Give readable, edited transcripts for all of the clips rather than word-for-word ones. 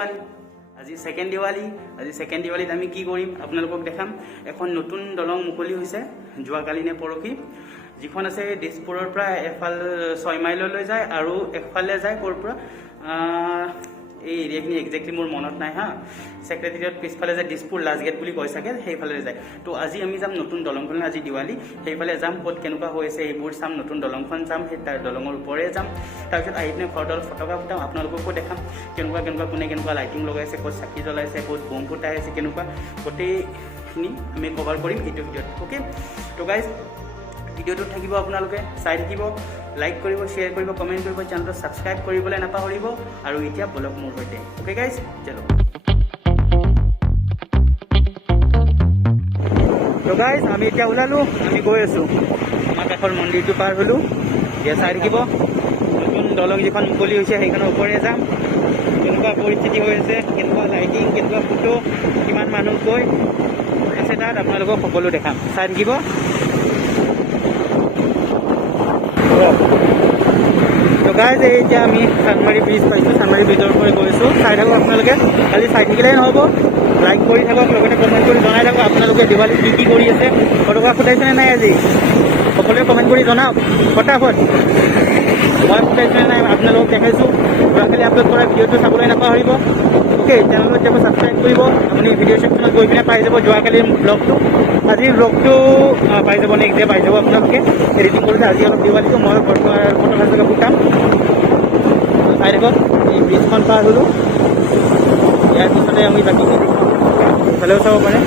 Everyone আজি second দিৱালীত আমি কি কৰিম আপোনালোকক দেখাম এখন নতুন দলং মুকলি হৈছে যোৱাকালি নে পৰহি যিখন আছে দিছপুৰৰ পৰা এফাল 6 মাইললৈ যায় আৰু একফালে যায় ক'ৰ পৰা এই এৰিয়াখিনি একজেক্টলি মোৰ মনত নাই হা সেক্ৰেটাৰিয়েট পিছফালে যে দিছপুৰ লাষ্ট গেট বুলি কৈ থাকে সেইফালে যায় তো আজি আমি যাম নতুন দলংখন আজি দিৱালী সেইফালে যাম ক'ত কেনেকুৱা হৈ আছে এইবোৰ চাম নতুন দলংখন যাম সেই তাৰ দলঙৰ ওপৰে যাম তাৰপিছত আহি পিনে ঘৰডাল ফটকা ফুটাম আপোনালোককো দেখাম কেনেকুৱা কোনে কেনেকুৱা লাইটিং লগাইছে ক'ত চাকি জ্বলাইছে ক'ত বম ফুটাই আছে কেনেকুৱা গোটেইখিনি আমি কভাৰ কৰিম এইটো ভিডিঅ'ত অ'কে তো গাইজ ভিডিঅ'টো থাকিব আপোনালোকে চাই থাকিব লাইক কৰিব শ্বেয়াৰ কৰিব কমেণ্ট কৰিব চেনেলটো ছাবস্ক্ৰাইব কৰিবলৈ নাপাহৰিব আৰু এতিয়া বলক মোৰ সৈতে অ'কে গাইজ চলো তো গাইজ আমি এতিয়া ওলালোঁ আমি গৈ আছোঁ আমাৰ কাষৰ মন্দিৰটো পাৰ হ'লোঁ এতিয়া চাই থাকিব নতুন দলং যিখন মুকলি হৈছে সেইখনৰ ওপৰে যাম কেনেকুৱা পৰিস্থিতি হৈ আছে কেনেকুৱা লাইটিং কেনেকুৱা ফটো কিমান মানুহ গৈ আছে তাত আপোনালোকক সকলো দেখাম চাই থাকিব তো গাইজ এতিয়া আমি চানমাৰী ব্ৰিজ পাইছোঁ চানমাৰী ব্ৰিজৰ পৰা গৈছোঁ চাই থাকক আপোনালোকে খালি চাই থাকিলেই নহ'ব লাইক কৰি থাকক লগতে কমেণ্ট কৰি জনাই থাকক আপোনালোকে দিৱালীত কি কৰি আছে ফটোগ্ৰাফ ফুটাইছেনে নাই আজি সকলোৱে কমেণ্ট কৰি জনাওক ফটাফট মই ফুটাইছেনে নাই আপোনালোকক দেখাইছোঁ যোৱাকালি আপলোড কৰা ভিডিঅ'টো চাবলৈ নাপাহৰিব অ'কে চেনেলটো এতিয়া ছাবস্ক্ৰাইব কৰিব আপুনি ভিডিঅ' ছেকশ্যনত গৈ পিনে পাই যাব যোৱাকালিৰ ব্লগটো আজিৰ ব্লগটো পাই যাব নেক্সট ডে পাই যাব আপোনালোকে এডিটিং কৰোঁতে আজি অলপ দিৱালীটো মই ফটো জেগা ফুটাম চাই থাকক এই ব্ৰিজখন পাৰ হ'লোঁ ইয়াৰ পিছতে আমি বাকীখিনি ভালেও চাব পাৰে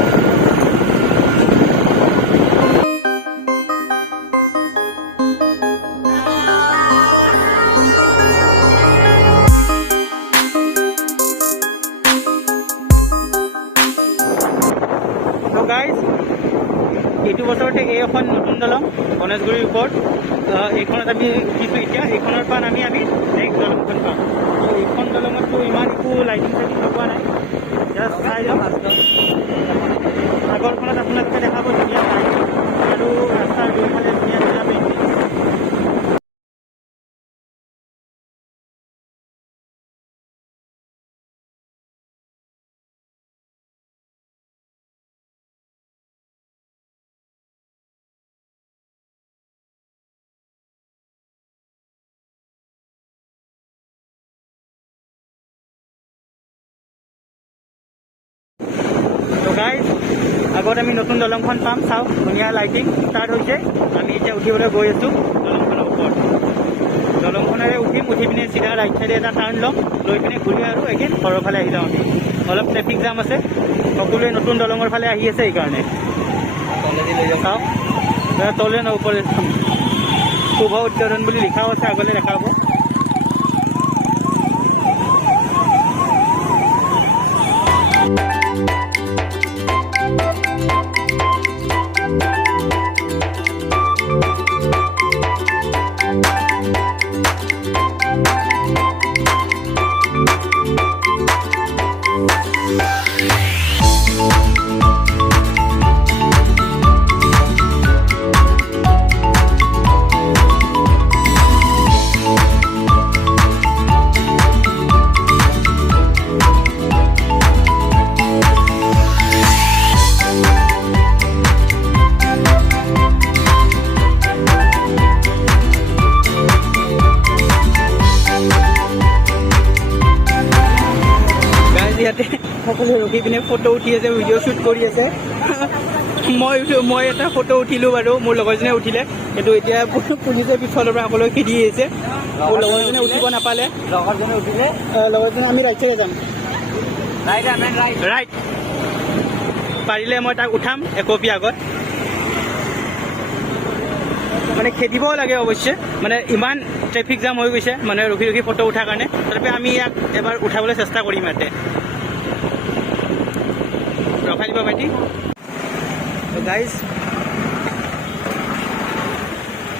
গাইজ এইটো বছৰতে এই এখন নতুন দলং গণেশগুৰিৰ ওপৰত এইখনত আমি উঠিছোঁ এতিয়া এইখনৰ পৰা আমি নেক্সট দলংখন পাম তো এইখন দলঙততো ইমান একো লাইটিং চাইটিং লগোৱা নাই জাষ্ট চাই যাম আগৰখনত আপোনালোকে দেখাব ধুনীয়া লাইটিং আৰু ৰাস্তাৰ দুইফালে ধুনীয়া ধুনীয়া পেইণ্টিং গাইজ আগত আমি নতুন দলংখন পাম চাওক ধুনীয়া লাইটিং ষ্টাৰ্ট হৈছে আমি এতিয়া উঠিবলৈ গৈ আছোঁ দলংখনৰ ওপৰত দলংখনেৰে উঠি পিনে চিধা ৰাইট চাইডে এটা টাৰ্ণ ল'ম লৈ পিনে ঘূৰি আৰু এগেইন ঘৰৰ ফালে আহি যাওঁ আমি অলপ ট্ৰেফিক জাম আছে সকলোৱে নতুন দলঙৰ ফালে আহি আছে সেইকাৰণে চাওক তলে ন ওপৰে শুভ উদ্বোধন বুলি লিখাও আছে আগলৈ দেখা হ'ব ইয়াতে সকলোৱে ৰখি পিনে ফটো উঠি আছে ভিডিঅ' শ্বুট কৰি আছে মই এটা ফটো উঠিলোঁ বাৰু মোৰ লগৰজনে উঠিলে কিন্তু এতিয়া পুলিচে পিছফালৰ পৰা সকলোৱে খেদি আহিছে মোৰ লগৰজনে উঠিব নাপালে লগৰজনে আমি ৰাইট চাইডে যাম ৰাইট পাৰিলে মই তাক উঠাম একপি আগত মানে খেদিবও লাগে অৱশ্যে মানে ইমান ট্ৰেফিক জাম হৈ গৈছে মানুহে ৰখি ৰখি ফটো উঠাৰ কাৰণে তথাপি আমি ইয়াক এবাৰ উঠাবলৈ চেষ্টা কৰিম ইয়াতে ৰখাই দিব ভাইটি গাইজ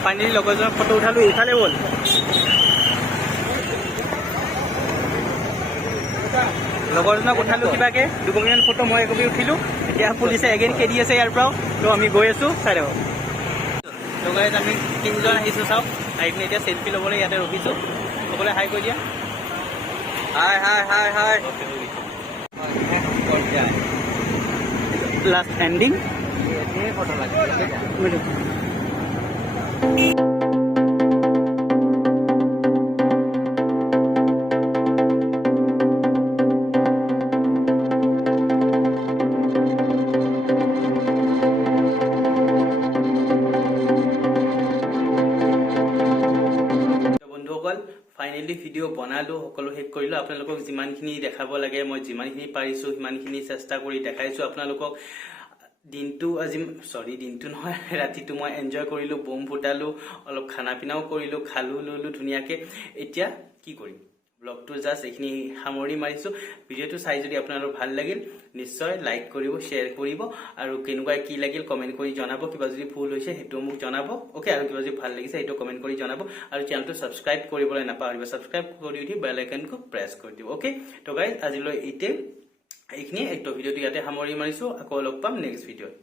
ফাইনেলি লগৰজনৰ ফটো উঠালোঁ এইফালে হ'ল লগৰজনক উঠালোঁ কিবাকৈ দুকপিমান ফটো মই একপি উঠিলোঁ এতিয়া পুলিচে এগেইন খেদি আছে ইয়াৰ পৰাও তো আমি গৈ আছোঁ চাই থাকক তো গাইজ আমি তিনিজন আহিছোঁ চাওক আহি পিনে এতিয়া চেল্ফি ল'বলৈ ইয়াতে ৰখিছোঁ সকলোৱে হাই কৈ দিয়া হাই হাই হাই হাই লাষ্ট এণ্ডিং বন্ধুসকল ফাইনেলি ভিডিঅ' বনালোঁ, সকলো শেষ কৰিলোঁ। আপোনালোকক যিমানখিনি দেখাব লাগে মই যিমানখিনি পাৰিছোঁ সিমানখিনি চেষ্টা কৰি দেখাইছোঁ আপোনালোকক। দিনটো নহয়, ৰাতিটো মই এনজয় কৰিলোঁ, বম ফুটালোঁ, অলপ খানা পিনাও কৰিলোঁ, খালোঁ ললোঁ ধুনীয়াকৈ। এতিয়া কি কৰিম, ব্লগটো জাষ্ট এইখিনি সামৰি মাৰিছোঁ। ভিডিঅ'টো চাই যদি আপোনালোকৰ ভাল লাগিল নিশ্চয় লাইক কৰিব, শ্বেয়াৰ কৰিব, আৰু কেনেকুৱা কি লাগিল কমেণ্ট কৰি জনাব। কিবা যদি ভুল হৈছে সেইটো মোক জনাব, অ'কে। আৰু কিবা যদি ভাল লাগিছে সেইটো কমেণ্ট কৰি জনাব, আৰু চেনেলটো ছাবস্ক্ৰাইব কৰিবলৈ নাপাহৰিব। ছাবস্ক্ৰাইব কৰি উঠি বেল আইকনটো প্ৰেছ কৰি দিব, অ'কে। তো গাইজ আজিলৈ এইখিনি ভিডিঅ'টো ইয়াতে সামৰি মাৰিছোঁ। আকৌ লগ পাম নেক্সট ভিডিঅ'ত।